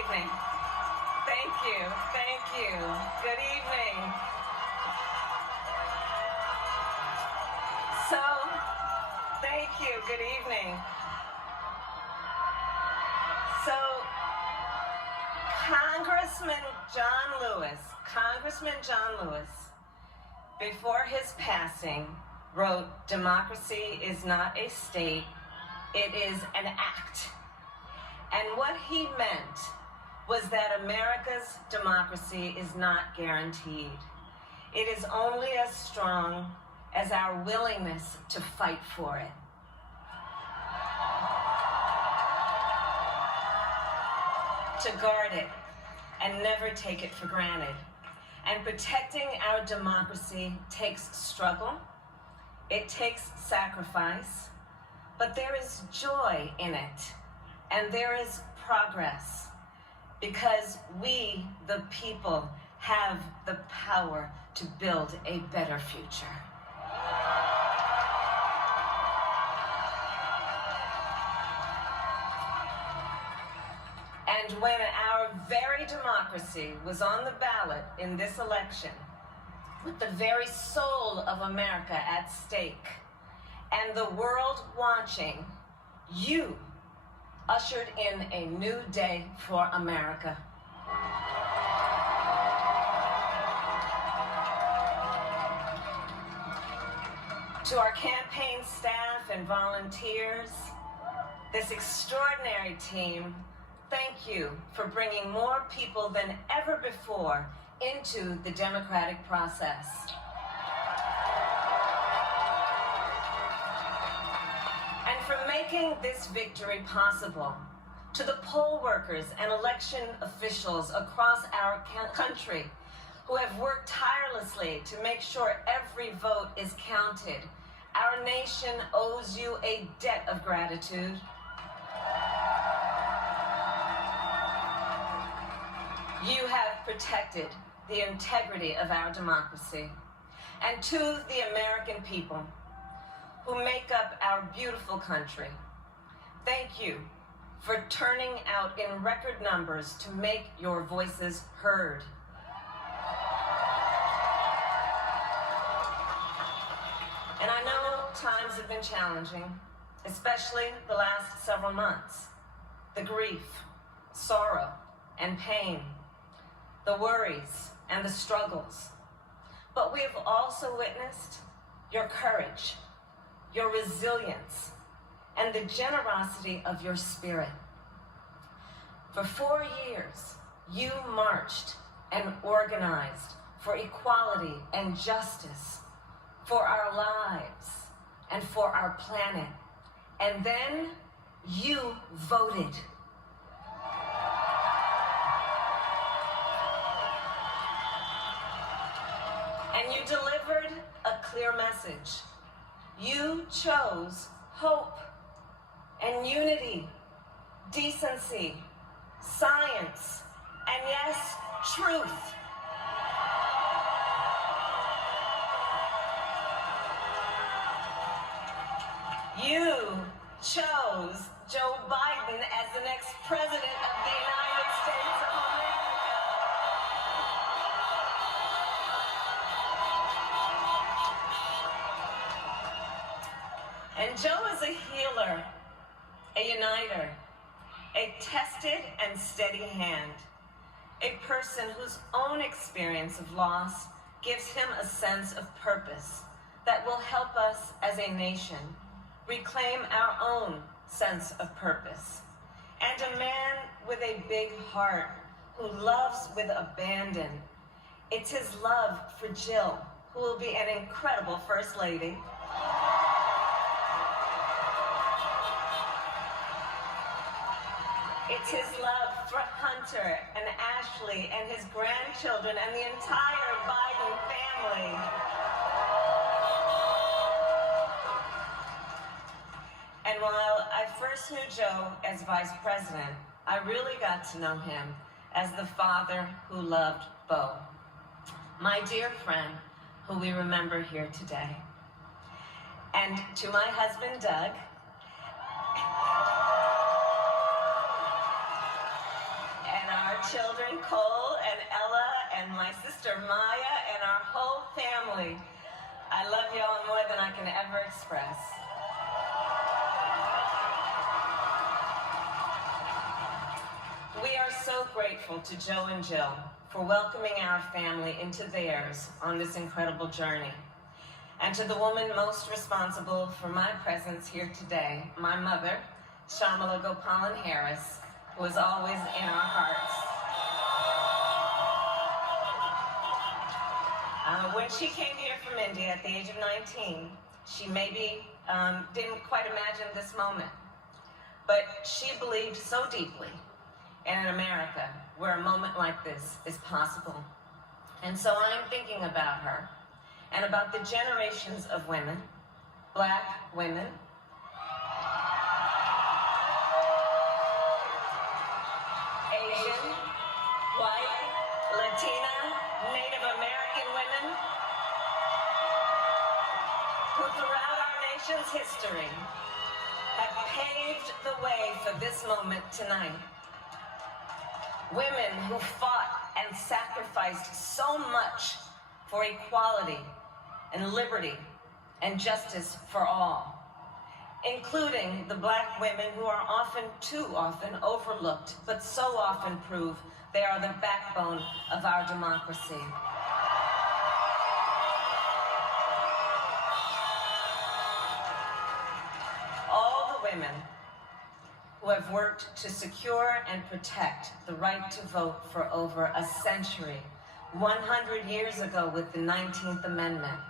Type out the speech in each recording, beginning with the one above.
evening. Thank you. Thank you. Good evening. So, thank you. Good evening. So, Congressman John Lewis, before his passing, wrote, "Democracy is not a state, it is an act." And what he meant was that America's democracy is not guaranteed. It is only as strong as our willingness to fight for it. To guard it and never take it for granted. And protecting our democracy takes struggle, it takes sacrifice, but there is joy in it, and there is progress, because we, the people, have the power to build a better future. And when our very democracy was on the ballot in this election, with the very soul of America at stake, and the world watching, you ushered in a new day for America. To our campaign staff and volunteers, this extraordinary team, thank you for bringing more people than ever before into the democratic process. And for making this victory possible. To the poll workers and election officials across our country who have worked tirelessly to make sure every vote is counted, our nation owes you a debt of gratitude. You have protected the integrity of our democracy. And to the American people who make up our beautiful country, thank you for turning out in record numbers to make your voices heard. And I know times have been challenging, especially the last several months. The grief, sorrow, and pain, the worries and the struggles. But we have also witnessed your courage, your resilience, and the generosity of your spirit. For 4 years, you marched and organized for equality and justice, for our lives and for our planet. And then you voted. And you delivered a clear message. You chose hope and unity, decency, science, and yes, truth. You chose Joe Biden as the next president of the United States of America. And Joe is a healer, a uniter, a tested and steady hand, a person whose own experience of loss gives him a sense of purpose that will help us as a nation reclaim our own sense of purpose. And a man with a big heart who loves with abandon. It's his love for Jill, who will be an incredible First Lady. It's his love for Hunter and Ashley and his grandchildren and the entire Biden family. And while I first knew Joe as vice president, I really got to know him as the father who loved Bo, my dear friend who we remember here today. And to my husband, Doug, and children, Cole and Ella, and my sister Maya, and our whole family. I love you all more than I can ever express. We are so grateful to Joe and Jill for welcoming our family into theirs on this incredible journey. And to the woman most responsible for my presence here today, my mother, Shamala Gopalan Harris, who is always in our hearts. When she came here from India at the age of 19, she maybe didn't quite imagine this moment. But she believed so deeply in an America where a moment like this is possible. And so I'm thinking about her and about the generations of women, Black women, Asian, white, Latina, Native American women, who throughout our nation's history have paved the way for this moment tonight. Women who fought and sacrificed so much for equality and liberty and justice for all, including the Black women who are often, too often, overlooked, but so often prove they are the backbone of our democracy. All the women who have worked to secure and protect the right to vote for over a century, 100 years ago with the 19th Amendment,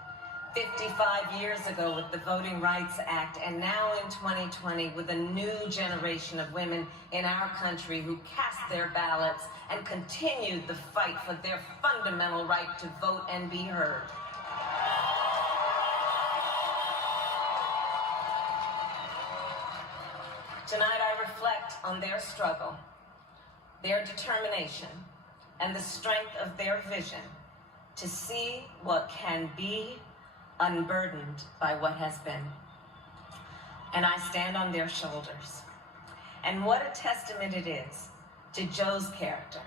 55 years ago with the Voting Rights Act, and now in 2020 with a new generation of women in our country who cast their ballots and continued the fight for their fundamental right to vote and be heard. Tonight I reflect on their struggle, their determination, and the strength of their vision to see what can be unburdened by what has been. And I stand on their shoulders. And what a testament it is to Joe's character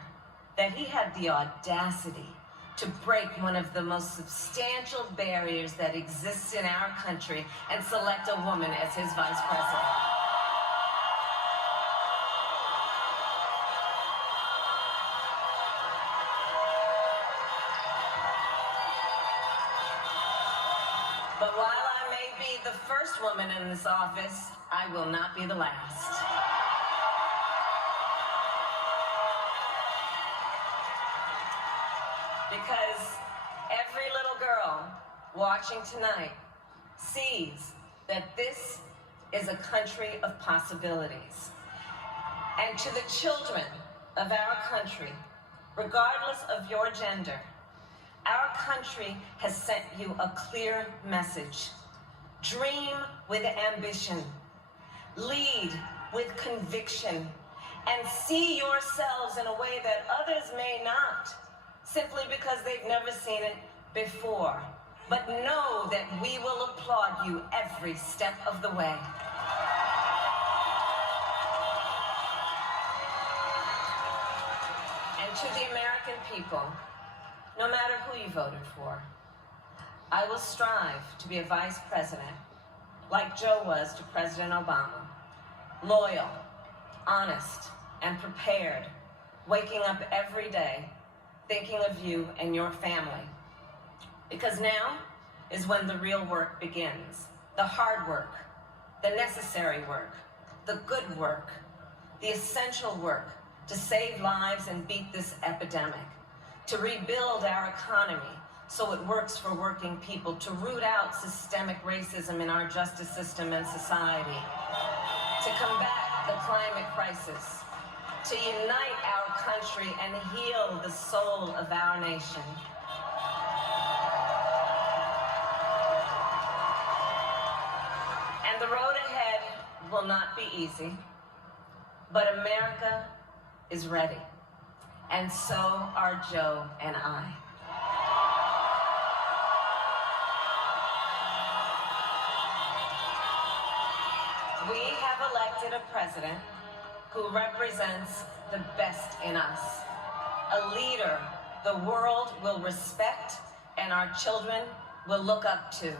that he had the audacity to break one of the most substantial barriers that exists in our country and select a woman as his vice president. But while I may be the first woman in this office, I will not be the last. Because every little girl watching tonight sees that this is a country of possibilities. And to the children of our country, regardless of your gender, our country has sent you a clear message. Dream with ambition, lead with conviction, and see yourselves in a way that others may not, simply because they've never seen it before. But know that we will applaud you every step of the way. And to the American people, no matter who you voted for, I will strive to be a vice president, like Joe was to President Obama, loyal, honest, and prepared, waking up every day, thinking of you and your family. Because now is when the real work begins, the hard work, the necessary work, the good work, the essential work to save lives and beat this epidemic, to rebuild our economy so it works for working people, to root out systemic racism in our justice system and society, to combat the climate crisis, to unite our country and heal the soul of our nation. And the road ahead will not be easy, but America is ready. And so are Joe and I. We have elected a president who represents the best in us, a leader the world will respect and our children will look up to.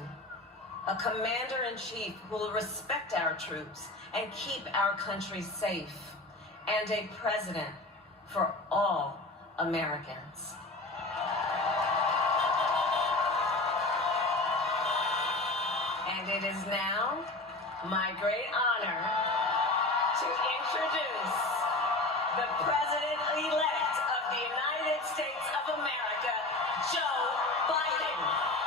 A commander-in-chief who will respect our troops and keep our country safe. And a president for all Americans. And it is now my great honor to introduce the President-elect of the United States of America, Joe Biden.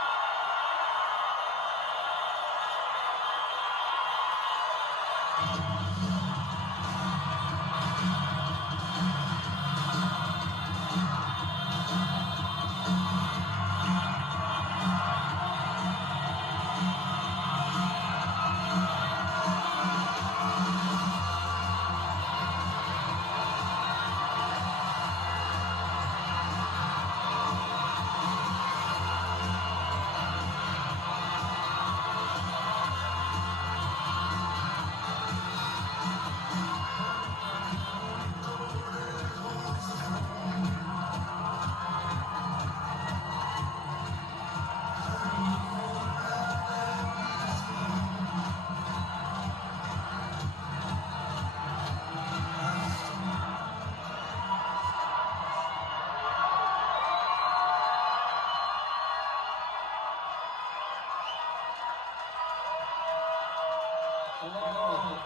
Hello,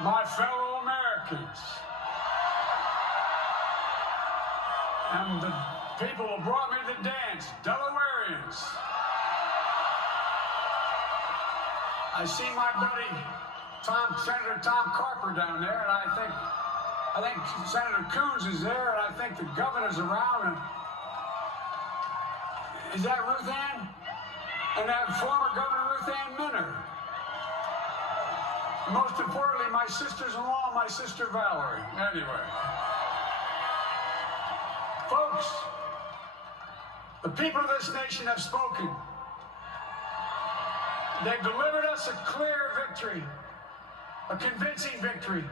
my fellow Americans, and the people who brought me to dance, Delawareans. I see my buddy Senator Tom Carper down there, and I think Senator Coons is there, and I think the governor's around. And is that Ruth Ann? And that former Governor Ruth Ann Minner. And most importantly, my sisters-in-law, my sister Valerie. Anyway. Folks, the people of this nation have spoken. They've delivered us a clear victory, a convincing victory,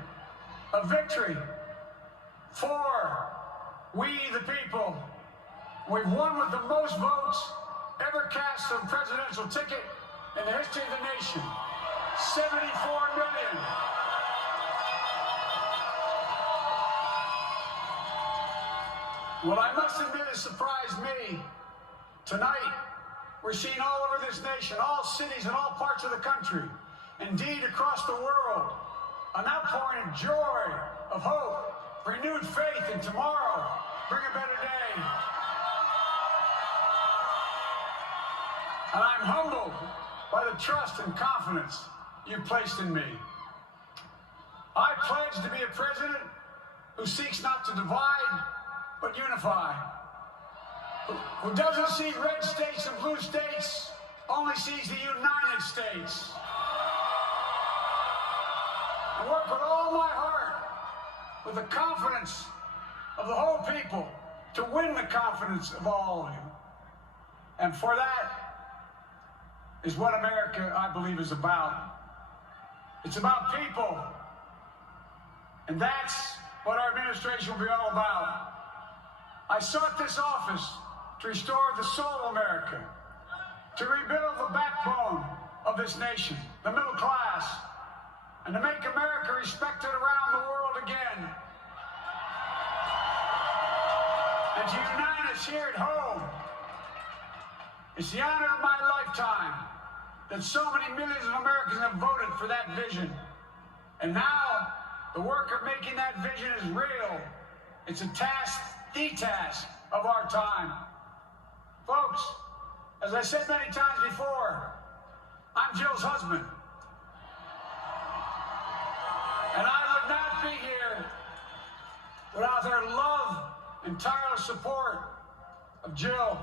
a victory for we the people. We've won with the most votes ever cast on a presidential ticket in the history of the nation. 74 million. Well, I must admit it surprised me. Tonight, we're seeing all over this nation, all cities and all parts of the country, indeed across the world, an outpouring of joy, of hope, renewed faith in tomorrow, bring a better day. And I'm humbled by the trust and confidence you've placed in me. I pledge to be a president who seeks not to divide, but unify. Who doesn't see red states and blue states, only sees the United States. I work with all my heart, with the confidence of the whole people, to win the confidence of all of you. And for that is what America, I believe, is about. It's about people. And that's what our administration will be all about. I sought this office to restore the soul of America, to rebuild the backbone of this nation, the middle class, and to make America respected around the world again. And to unite us here at home. It's the honor of my lifetime that so many millions of Americans have voted for that vision. And now, the work of making that vision is real. It's a task, the task of our time. Folks, as I said many times before, I'm Jill's husband. And I would not be here without her love and tireless support of Jill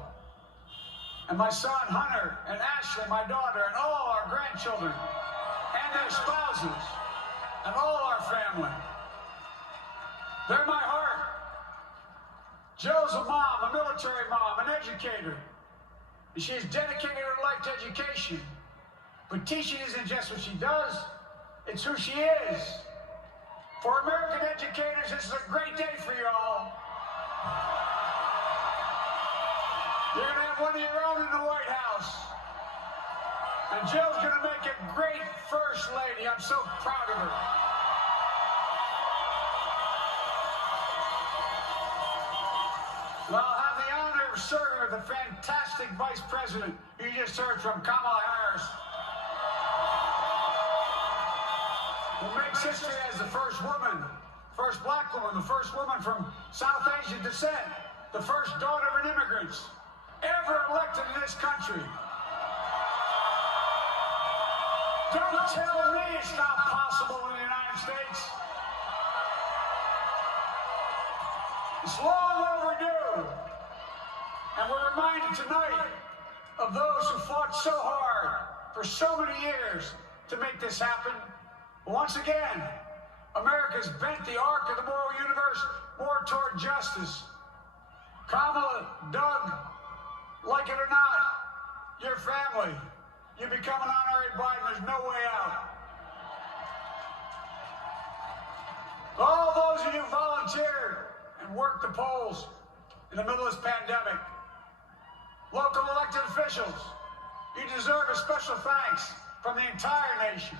and my son Hunter and Ashley, my daughter, and all our grandchildren and their spouses and all our family. They're my heart. Jill's a mom, a military mom, an educator. And she has dedicated her life to education. But teaching isn't just what she does, it's who she is. For American educators, this is a great day for you all. one of your own in the White House. And Jill's going to make a great First Lady. I'm so proud of her. Well, I'll have the honor of serving with the fantastic Vice President you just heard from, Kamala Harris, who makes history as the first woman, first black woman, the first woman from South Asian descent, the first daughter of an immigrant ever elected in this country. Don't tell me it's not possible in the United States. It's long overdue. And we're reminded tonight of those who fought so hard for so many years to make this happen. Once again, America's bent the arc of the moral universe more toward justice. Kamala, Doug, like it or not, your family, you become an honorary Biden, there's no way out. All those of you who volunteered and worked the polls in the middle of this pandemic, local elected officials, you deserve a special thanks from the entire nation.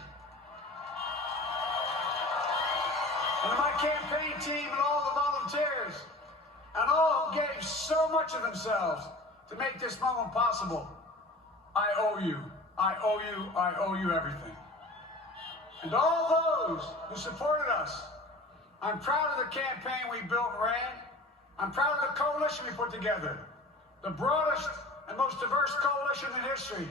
And to my campaign team and all the volunteers, and all who gave so much of themselves to make this moment possible, I owe you. I owe you. I owe you everything. And all those who supported us, I'm proud of the campaign we built and ran. I'm proud of the coalition we put together. The broadest and most diverse coalition in history.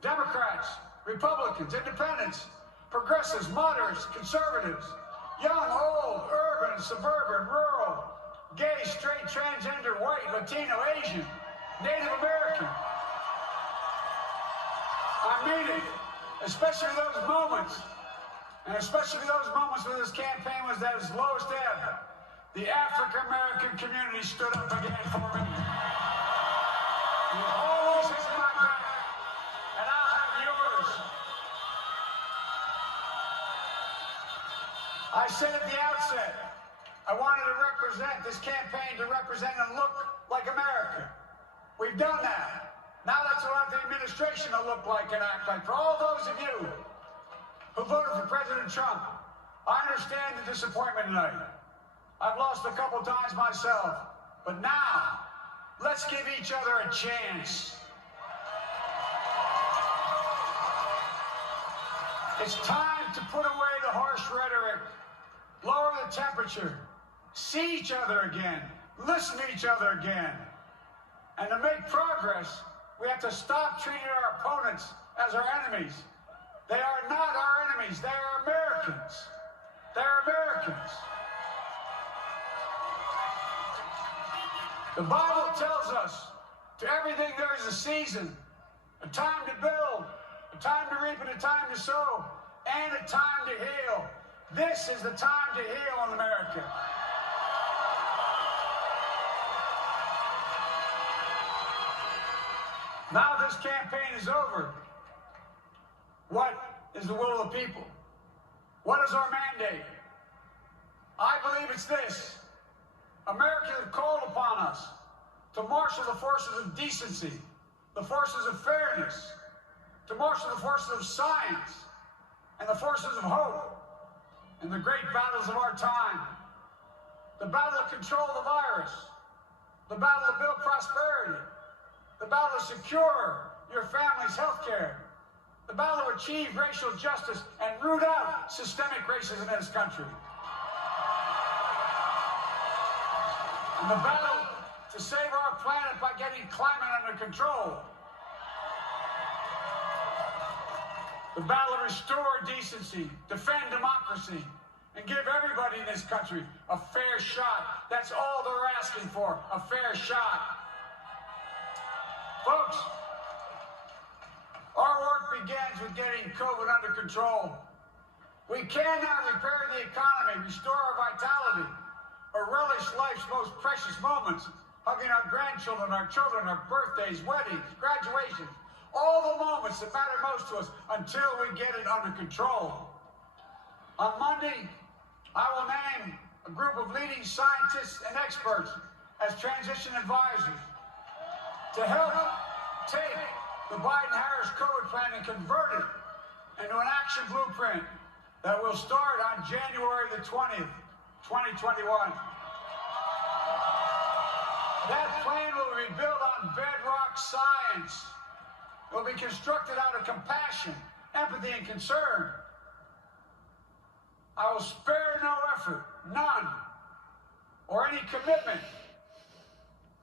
Democrats, Republicans, Independents, progressives, moderates, conservatives, young, old, urban, suburban, rural, gay, straight, transgender, white, Latino, Asian, Native American. I mean it, especially those moments, and especially those moments when this campaign was at its lowest ebb. The African-American community stood up again for me. You always have my back, and I'll have yours. I said at the outset, I wanted to represent this campaign to represent and look like America. We've done that. Now that's what the administration will look like and act like. For all those of you who voted for President Trump, I understand the disappointment tonight. I've lost a couple times myself, but now let's give each other a chance. It's time to put away the harsh rhetoric, lower the temperature, see each other again, listen to each other again. And to make progress, we have to stop treating our opponents as our enemies. They are not our enemies. They are Americans. They're Americans. The Bible tells us to everything there is a season, a time to build, a time to reap, and a time to sow, and a time to heal. This is the time to heal in America. Now this campaign is over. What is the will of the people? What is our mandate? I believe it's this. America has called upon us to marshal the forces of decency, the forces of fairness, to marshal the forces of science, and the forces of hope in the great battles of our time. The battle to control the virus, the battle to build prosperity, the battle to secure your family's health care, the battle to achieve racial justice and root out systemic racism in this country. And the battle to save our planet by getting climate under control. The battle to restore decency, defend democracy, and give everybody in this country a fair shot. That's all they're asking for, a fair shot. Folks, our work begins with getting COVID under control. We cannot repair the economy, restore our vitality, or relish life's most precious moments, hugging our grandchildren, our children, our birthdays, weddings, graduations, all the moments that matter most to us until we get it under control. On Monday, I will name a group of leading scientists and experts as transition advisors. to help take the Biden-Harris COVID plan and convert it into an action blueprint that will start on January the 20th, 2021. That plan will be built on bedrock science. It will be constructed out of compassion, empathy, and concern. I will spare no effort, none, or any commitment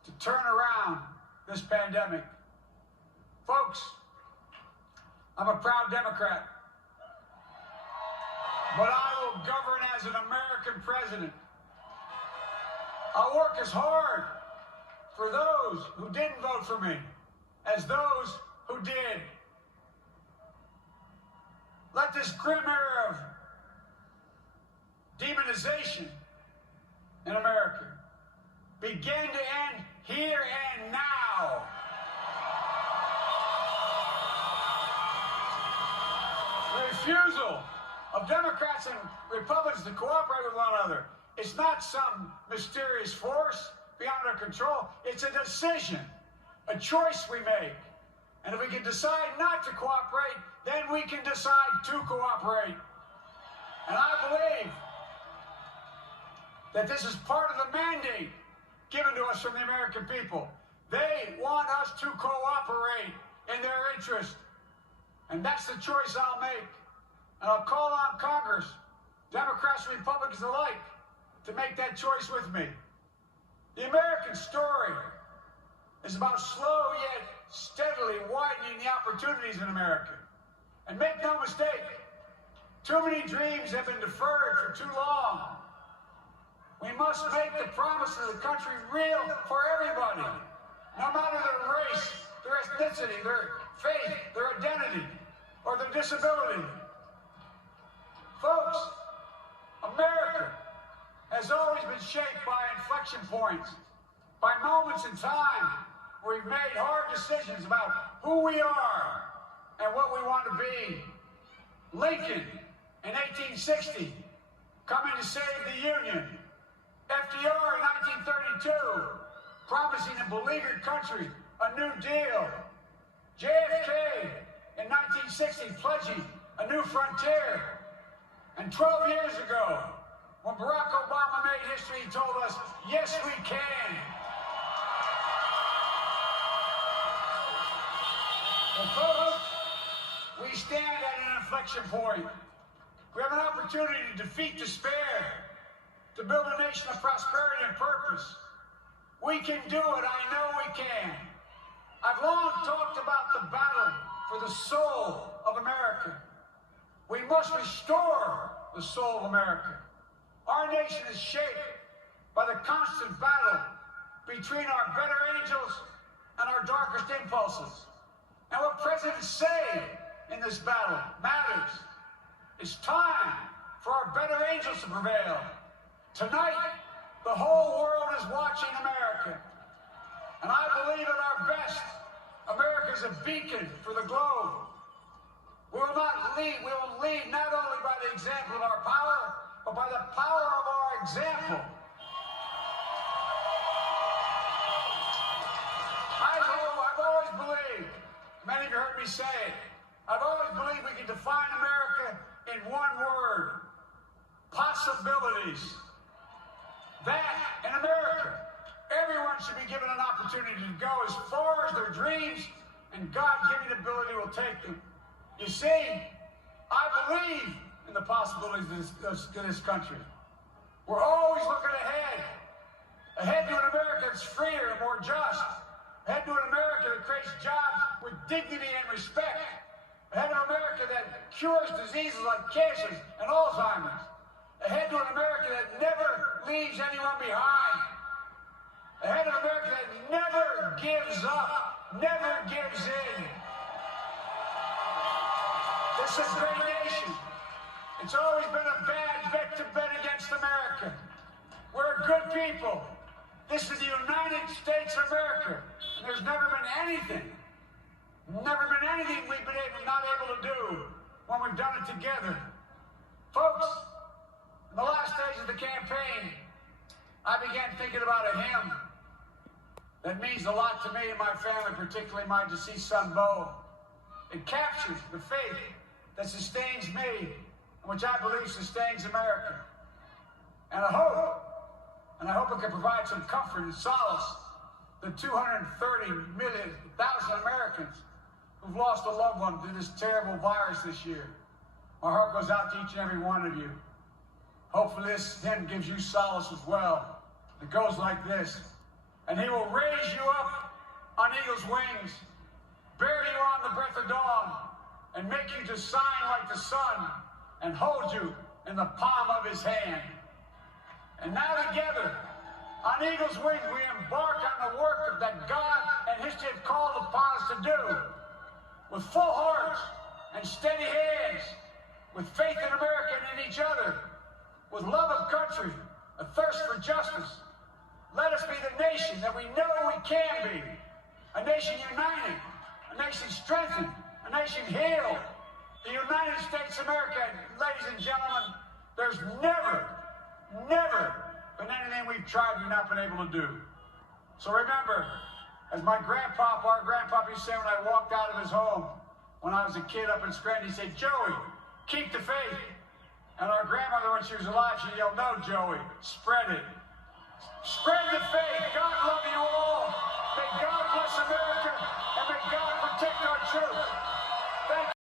to turn around this pandemic. Folks, I'm a proud Democrat, but I will govern as an American president. I'll work as hard for those who didn't vote for me as those who did. Let this grim era of demonization in America begin to end here and now. The refusal of Democrats and Republicans to cooperate with one another, it's not some mysterious force beyond our control. It's a decision, a choice we make. And if we can decide not to cooperate, then we can decide to cooperate. And I believe that this is part of the mandate given to us from the American people. They want us to cooperate in their interest. And that's the choice I'll make. And I'll call on Congress, Democrats and Republicans alike, to make that choice with me. The American story is about slow yet steadily widening the opportunities in America. And make no mistake, too many dreams have been deferred for too long. We must make the promise of the country real for everybody, no matter their race, their ethnicity, their faith, their identity, or their disability. Folks, America has always been shaped by inflection points, by moments in time where we've made hard decisions about who we are and what we want to be. Lincoln in 1860, coming to save the Union. FDR in 1932, promising a beleaguered country a new deal. JFK in 1960, pledging a new frontier. And 12 years ago, when Barack Obama made history, he told us, yes, we can. Well, folks, we stand at an inflection point. We have an opportunity to defeat despair, to build a nation of prosperity and purpose. We can do it. I know we can. I've long talked about the battle for the soul of America. We must restore the soul of America. Our nation is shaped by the constant battle between our better angels and our darkest impulses. And what presidents say in this battle matters. It's time for our better angels to prevail. Tonight, the whole world is watching America. And I believe at our best, America is a beacon for the globe. We will lead not only by the example of our power, but by the power of our example. I've always believed, many of you heard me say it, I've always believed we can define America in one word: possibilities. That, in America, everyone should be given an opportunity to go as far as their dreams and God-given ability will take them. You see, I believe in the possibilities of this country. We're always looking ahead to an America that's freer and more just, ahead to an America that creates jobs with dignity and respect, ahead to an America that cures diseases like cancer and Alzheimer's, ahead to an America that never leaves anyone behind, ahead of an America that never gives up, never gives in. This is a great nation. It's always been a bad bet to bet against America. We're good people. This is the United States of America. And there's never been anything we've been not able to do when we've done it together. Folks, in the last days of the campaign, I began thinking about a hymn that means a lot to me and my family, particularly my deceased son, Bo. It captures the faith that sustains me, and which I believe sustains America. And I hope it can provide some comfort and solace to 230,000 Americans who've lost a loved one to this terrible virus this year. My heart goes out to each and every one of you. Hopefully this hymn gives you solace as well. It goes like this. And he will raise you up on eagle's wings, bear you on the breath of dawn, and make you to shine like the sun, and hold you in the palm of his hand. And now together, on eagle's wings, we embark on the work that God and history have called upon us to do, with full hearts and steady hands, with faith in America and in each other, with love of country, a thirst for justice. Let us be the nation that we know we can be, a nation united, a nation strengthened, a nation healed. The United States of America, ladies and gentlemen, there's never been anything we've tried we've not been able to do. So remember, as our grandpapa used to say when I walked out of his home when I was a kid up in Scranton, he said, "Joey, keep the faith." And our grandmother, when she was alive, she yelled, "No, Joey, spread it. Spread the faith. God love you all. May God bless America, and may God protect our troops."